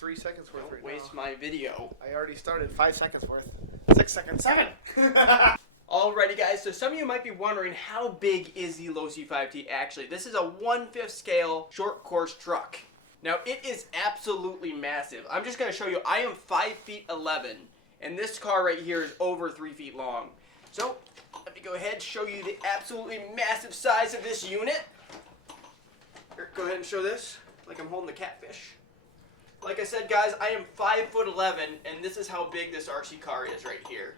3 seconds worth right Waste now. my video. I already started 5 seconds worth. 6 seconds. 7! Alrighty guys, so some of you might be wondering how big is the Losi 5T actually. This is a 1/5 scale short course truck. Now it is absolutely massive. I'm just going to show you, I am 5 feet 11 and this car right here is over 3 feet long. So let me go ahead and show you the absolutely massive size of this unit. Here, go ahead and show this like I'm holding the catfish. Like I said guys, I am 5 foot 11 and this is how big this RC car is right here.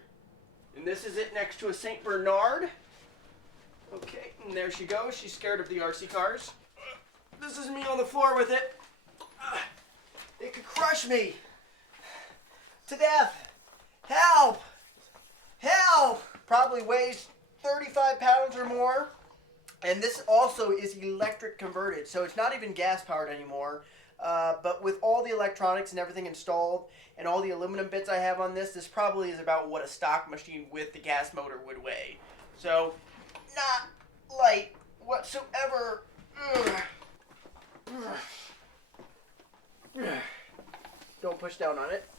And this is it next to a St. Bernard. Okay, and there she goes. She's scared of the RC cars. This is me on the floor with it. It could crush me to death. Help! Help! Probably weighs 35 pounds or more. And this also is electric converted, so it's not even gas powered anymore. But with all the electronics and everything installed and all the aluminum bits I have on this, this probably is about what a stock machine with the gas motor would weigh. So, not light whatsoever. Don't push down on it.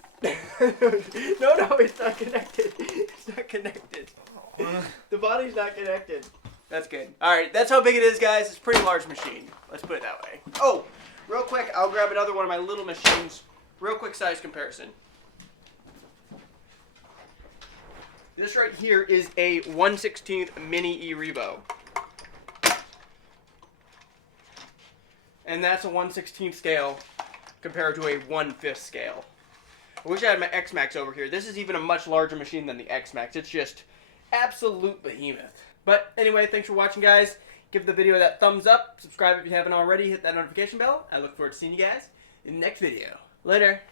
No, it's not connected. It's not connected. The body's not connected. That's good. Alright, that's how big it is, guys. It's a pretty large machine. Let's put it that way. Oh! Real quick, I'll grab another one of my little machines. Real quick size comparison. This right here is a 1/16 mini E-Revo. And that's a 1/16 scale compared to a 1/5 scale. I wish I had my X-Max over here. This is even a much larger machine than the X-Max. It's just absolute behemoth. But anyway, thanks for watching, guys. Give the video that thumbs up. Subscribe if you haven't already. Hit that notification bell. I look forward to seeing you guys in the next video. Later.